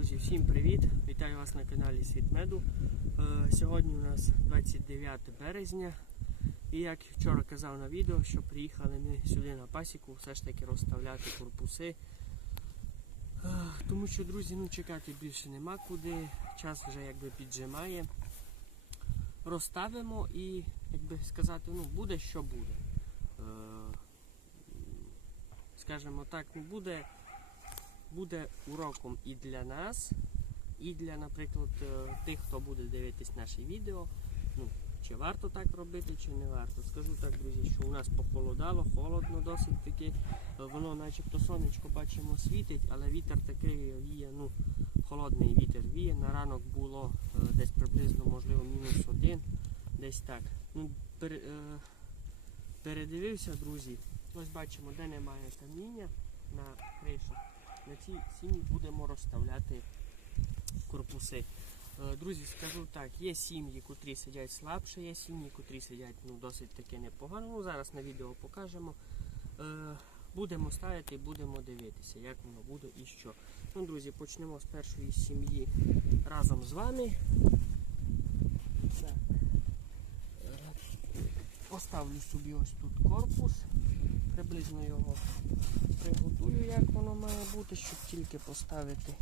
Друзі, всім привіт! Вітаю вас на каналі Світ Меду. Е, Сьогодні у нас 29 березня. І як вчора казав на відео, що приїхали ми сюди на пасіку все ж таки розставляти корпуси. Е, Тому що, друзі, ну чекати більше нема куди. Час вже якби піджимає. Розставимо і, як сказати, ну буде що буде. Е, Скажімо так, ну буде буде уроком і для нас, і для, наприклад, е, тих, хто буде дивитись наші відео. Ну, чи варто так робити, чи не варто. Скажу так, друзі, що у нас похолодало, холодно досить таки. Воно начебто сонечко бачимо світить, але вітер такий віє, ну, холодний вітер віє. На ранок було е, десь приблизно, можливо, мінус один, десь так. Ну, пере, е, передивився, друзі. Ось бачимо, де немає каміння на кришу. На цій сім'ї будемо розставляти корпуси. Е, Друзі, скажу так, є сім'ї, котрі сидять слабше, є сім'ї, котрі сидять ну, досить таки непогано. Ну, зараз на відео покажемо. Е, Будемо ставити і будемо дивитися, як воно буде і що. Ну, друзі, почнемо з першої сім'ї разом з вами. Так. Е, Поставлю собі ось тут корпус, приблизно його приготую, як воно має бути, щоб тільки поставити,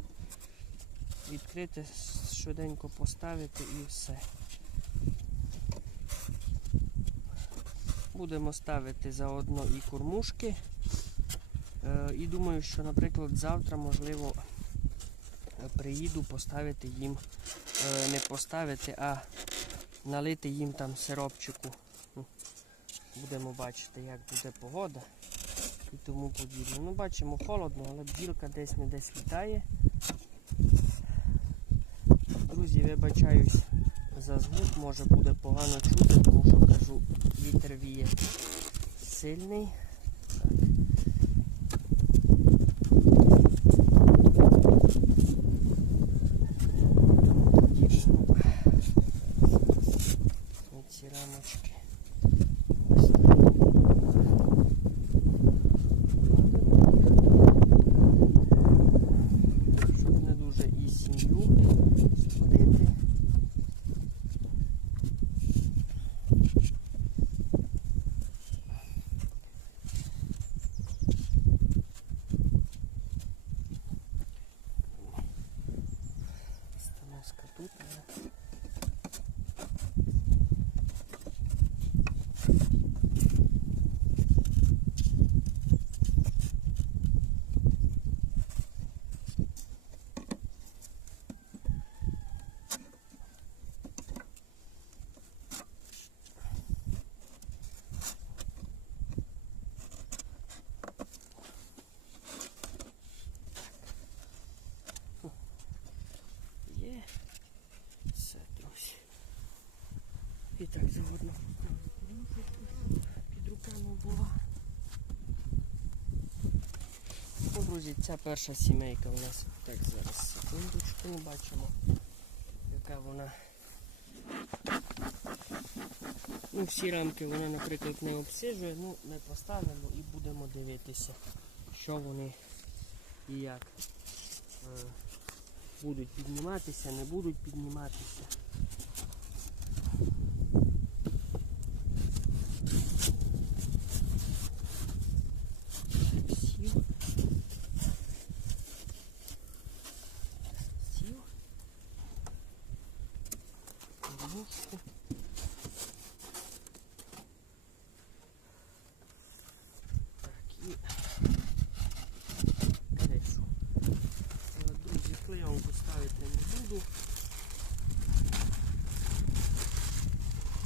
відкрити, швиденько поставити і все. Будемо ставити заодно і кормушки. Е, І думаю, що, наприклад, завтра, можливо, приїду поставити їм, е, не поставити, а налити їм там сиропчику. Будемо бачити, як буде погода і тому подібне. Ну, бачимо, холодно, але бджілка десь не десь літає. Друзі, вибачаюсь за звук, може буде погано чути, тому що кажу, вітер віє сильний. Дівчину. Ці рамочки. Ось так. щоб не дуже і сім'ю сходити. Становка тут. але Є. Все, друзі. І так заодно під руками була. Ну, друзі, ця перша сімейка у нас так зараз секундочку ну, бачимо, яка вона. Ну, всі рамки вона, наприклад, не обсиджує, ну не поставимо і будемо дивитися, що вони і як. Е, будуть підніматися, не будуть підніматися. Сів. Сів. Кормушку. Так, і кришу. Е, Друзі, клеєнку ставити не буду.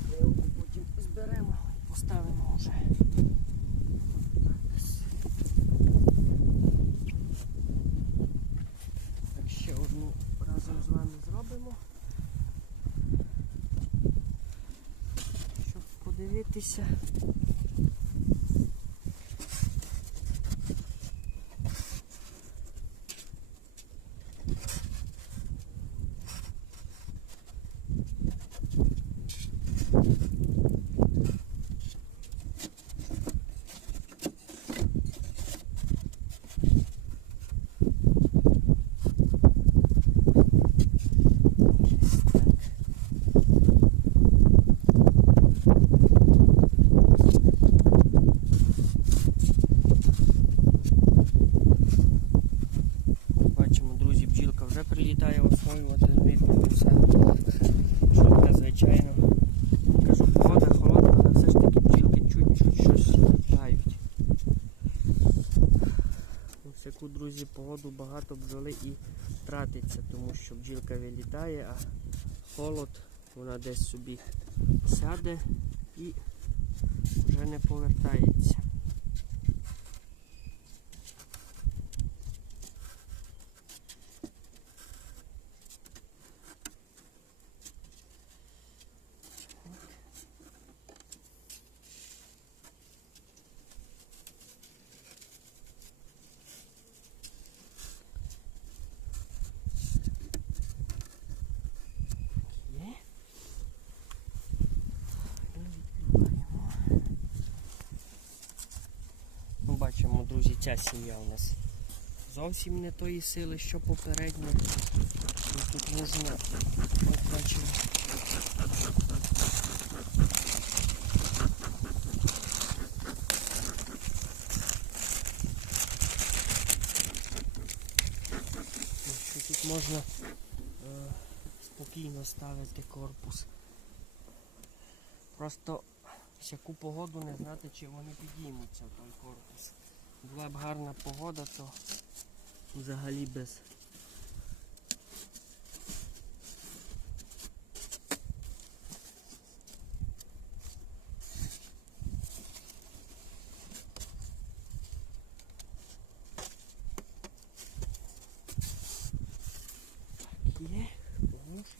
Клеєнку потім зберемо і поставимо вже. Так, ще одну разом з вами зробимо. Щоб подивитися. Вже прилітає освоювати нові корпуса. Жовта, звичайно. Кажу, погода холодна, але все ж таки бджілки чуть-чуть щось дають. У всяку, друзі, погоду багато бджоли і тратиться, тому що бджілка вилітає, а холод, вона десь собі сяде і вже не повертається. Є. І відкриваємо. Ну, бачимо, друзі, ця сім'я у нас зовсім не тої сили, що попередня. Ну, Тут можна, бачимо. Ну, тут можна спокійно ставити корпус. Просто всяку погоду не знати, чи вони підіймуться в той корпус. Була б гарна погода, то взагалі без. Так, є. Ось.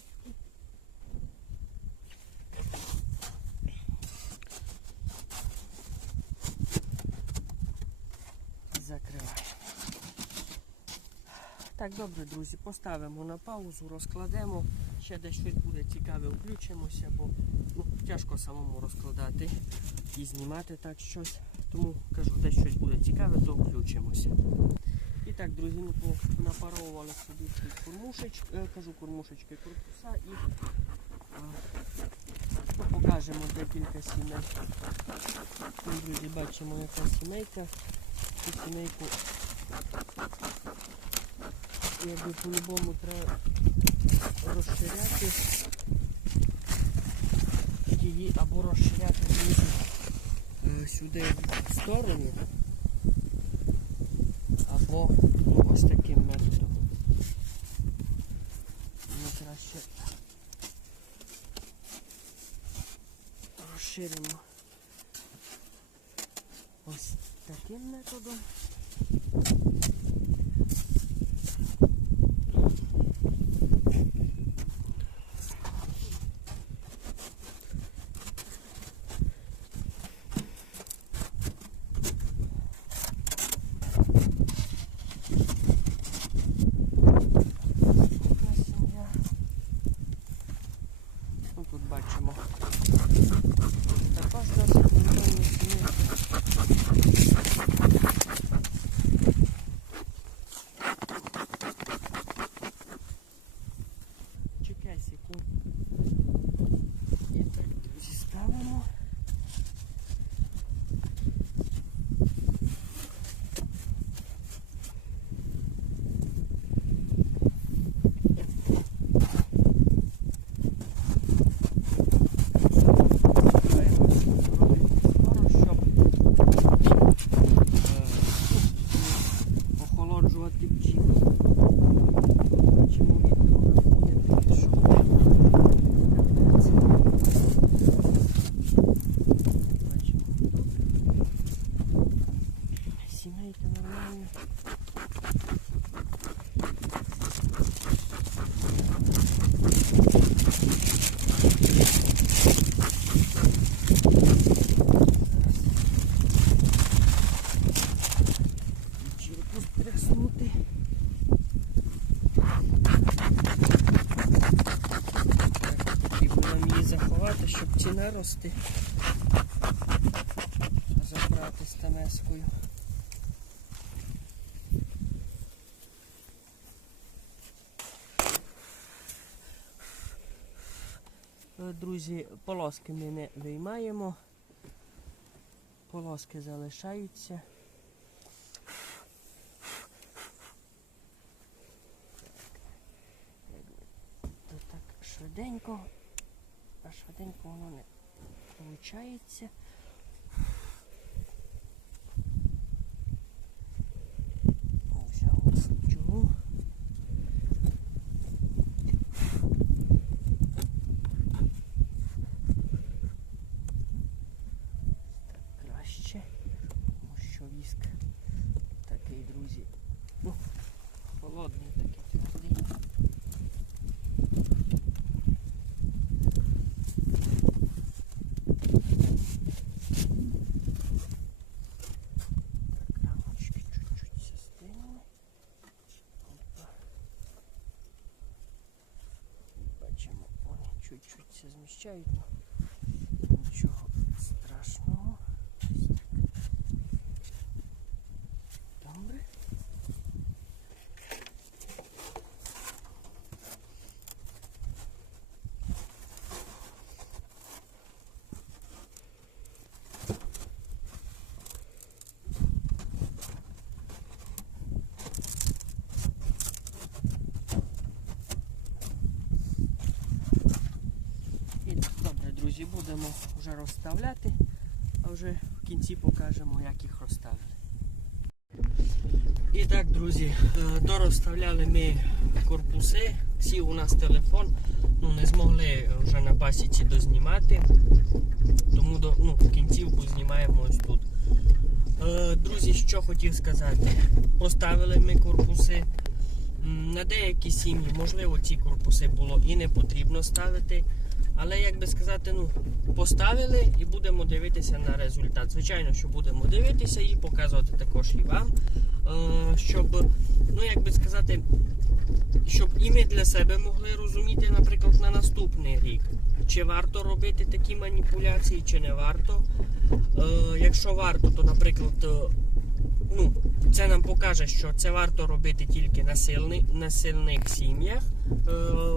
Закриваємо. Так, добре, друзі, поставимо на паузу, розкладемо. Ще десь щось буде цікаве, включимося, бо ну, тяжко самому розкладати і знімати так щось. Тому кажу, десь щось буде цікаве, то включимося. І так, друзі, ми напаровували собі кормушечки, е, кажу кормушечки корпуса і е, ну, покажемо декілька сімей. Друзі, бачимо, яка сімейка. Цю сімейку якби по-любому треба розширяти її або розширяти її сюди в сторону, або ось таким методом. Ми краще розширимо ось таким методом. Одна сім'я. Ну, тут бачимо. Також досить нормальні сім'ї. Чекай секунду. І так, друзі, ставимо. Стараємося зробити скоро, щоб е, охолоджувати бджіл. Бачимо відео у нас є таке, що Бачимо тут. Сімейка нормальна. Бджілку стряснути. Так, Потрібно нам її заховати, щоб ці забрати з тамескою. Е, Друзі, полоски ми не виймаємо. Полоски залишаються. швиденько, а швиденько воно не виходить. Взяв чугу. Так краще, тому що віск такий, друзі. Ну, холодний такий твердий. Так, рамочки чуть-чуть все стинули. Опа. Бачимо, вони чуть-чуть все зміщають, але нічого страшного. Ось так. Добре. І так, добре, друзі, будемо вже розставляти, а вже в кінці покажемо, як їх розставили. І так, друзі, е, дорозставляли ми корпуси, сів у нас телефон, ну не змогли вже на пасіці дознімати, тому до, ну, кінцівку знімаємо ось тут. Е, Друзі, що хотів сказати, поставили ми корпуси. На деякі сім'ї, можливо, ці корпуси було і не потрібно ставити. Але як би сказати, ну, поставили і будемо дивитися на результат. Звичайно, що будемо дивитися і показувати також і вам. Е, щоб, ну як би сказати, щоб і ми для себе могли розуміти, наприклад, на наступний рік, чи варто робити такі маніпуляції, чи не варто. Е, якщо варто, то, наприклад, ну, це нам покаже, що це варто робити тільки на, сильний, на сильних сім'ях, е,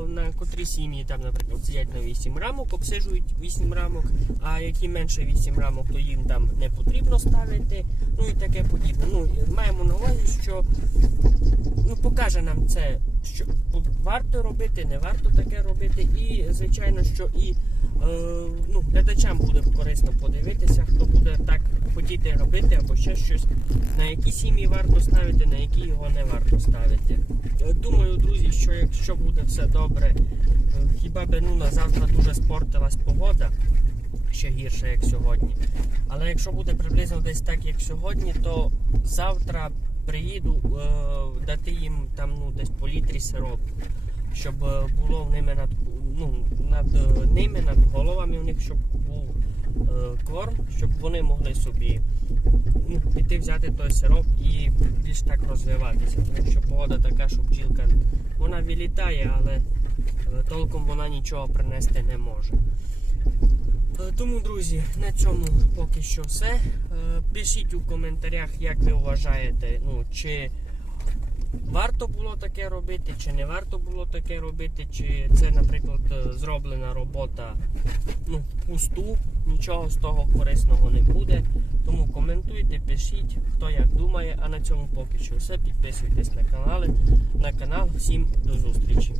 на котрі сім'ї, там, наприклад, сидять на 8 рамок, обсижують 8 рамок, а які менше 8 рамок, то їм там не потрібно ставити, ну і таке подібне. Ну, маємо на увазі, що покаже нам це, що варто робити, не варто таке робити. І, звичайно, що і е, ну, глядачам буде корисно подивитися, хто буде так хотіти робити або ще щось, на які сім'ї варто ставити, на які його не варто ставити. Е, Думаю, друзі, що якщо буде все добре, е, хіба би ну, на завтра дуже спортилась погода, ще гірше, як сьогодні. Але якщо буде приблизно десь так, як сьогодні, то завтра приїду е, дати їм там ну, десь по літрі сиропу, щоб е, було в ними над, ну, над е, ними, над головами в них, щоб був корм, щоб вони могли собі ну, піти взяти той сироп і більш так розвиватися. Тому що погода така, що бджілка вона вилітає, але толком вона нічого принести не може. Тому, друзі, на цьому поки що все. Е, Пишіть у коментарях, як ви вважаєте, ну, чи варто було таке робити, чи не варто було таке робити, чи це, наприклад, е, зроблена робота ну, впусту, нічого з того корисного не буде. Тому коментуйте, пишіть, хто як думає. А на цьому поки що все. Підписуйтесь на канали, на канал. Всім до зустрічі.